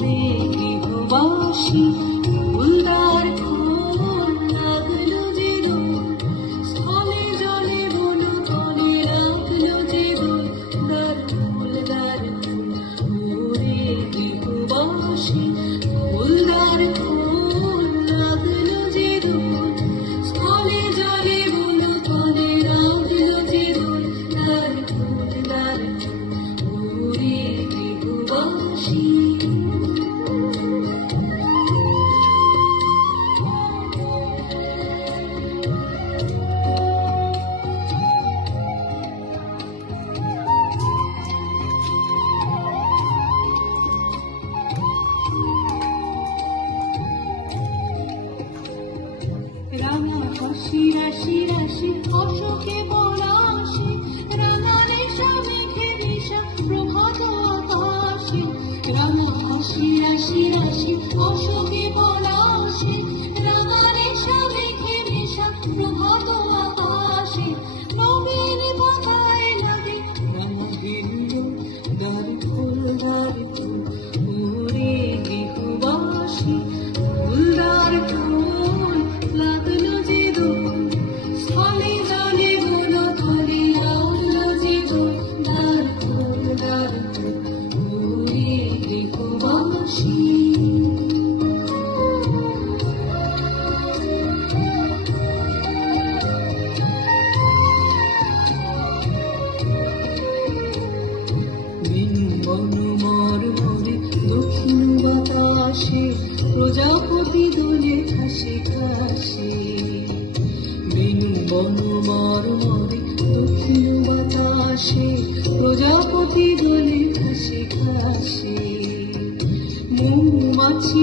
মোরে গৃহবাসী ফুলদার ফুল লাগলো যে দোল, স্থলে জলে বন তলে রাখলো যে দোল, দ্বার ফুল দ্বার ফুল মোরে গৃহবাসী ফুলদার ফুল লাগলো যে দোল, স্থলে জলে বন তলে রাখলো যে দোল, দ্বার ফুল দ্বার ফুল মোরে গৃহবাসী। রাঙা হাসি রাশি রাশি অশোকে পলাশি, রাঙা রেশা মেঘে নিশা প্রভাত আকাশে। রাঙা হাসি রাশি রাশি অশোকে পলাশি, রাঙা রেশা মেঘে নিশা প্রভাত আকাশে। নবীন পাতায় লাগে রাঙা হিন্দু, দ্বার ফুল দ্বার ফুল মোরে গৃহবাসী ফুলদার ফুল লাগলো যে দোল, স্থলে জলে বন তলে রাখলো যে দোল, দ্বার ফুল দ্বার ফুল মোরে গৃহবাসী। বিনু বন মর মরে দক্ষিণ বাতাসে, প্রজাপতি দোলে খাসে খাসে। বিনু বন মর মরে দক্ষিণ বাতাসে, প্রজাপতি দোলে খাসে খাসে। মৌমাছি